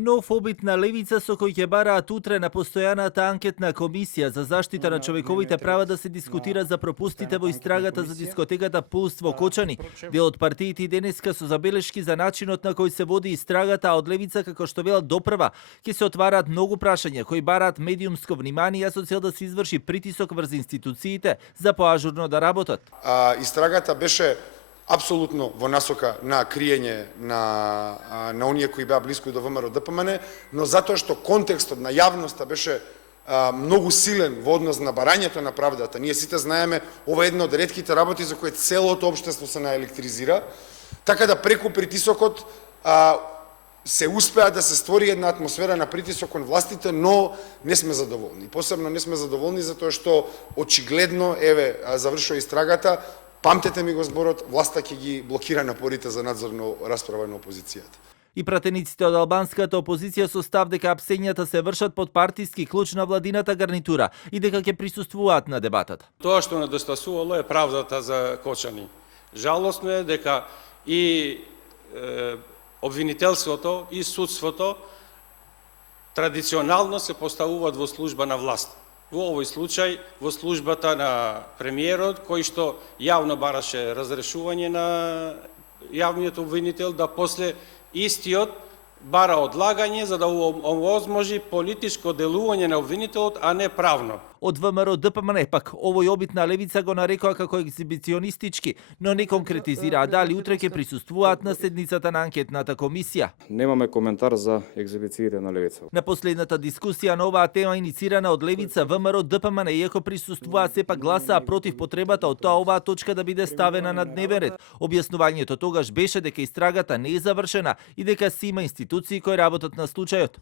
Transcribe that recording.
Нов обид на левица со кој ќе бараат утре на постојаната анкетна комисија за заштита на човековите права да се дискутира за пропустите во истрагата за дискотеката Пулс во Кочани. Дел од партиите денеска со забелешки за начинот на кој се води истрагата, а од левица, како што велат допрва, ќе се отвараат многу прашања кои бараат медиумско внимание со цел да се изврши притисок врз институциите за поажурно да работат. Истрагата беше апсолутно во насока на криење на оние кои беа блиску до ВМРО ДПМН, но затоа што контекстот на јавноста беше многу силен во однос на барањето на правдата. Ние сите знаеме, ова е една од ретките работи за кои целото општество се наелектризира, така да преку притисокот се успеа да се створи една атмосфера на притисок кон властите, но не сме задоволни. Посебно не сме задоволни затоа што очигледно, завршува истрагата. Памтете ми го зборот, власта ќе ги блокира напорите за надзорно расправа на опозицијата. И пратениците од албанската опозиција со став дека апсењата се вршат под партиски клуч на владината гарнитура и дека ќе присуствуваат на дебатата. Тоа што недостасувало е правдата за Кочани. Жалосно е дека и обвинителството и судството традиционално се поставуваат во служба на власт. Во овој случај, во службата на премиерот, кој што јавно бараше разрешување на јавниот обвинител, да после истиот бара одлагање за да овозможи политичко делување на обвинителот, а не правно. Од ВМРО ДПМН пак овој обид на левица го нарекоа како екзибиционистички, но не конкретизираа дали утре ќе присуствуваат на седницата на анкетната комисија. Немаме коментар за екзибициите на левица. На последната дискусија на оваа тема иницирана од левица, ВМРО ДПМН иако присуствуваа сепак гласаа против потребата од тоа оваа точка да биде ставена на дневен ред. Објаснувањето тогаш беше дека истрагата не е завршена и дека си има институции кои работат на случајот.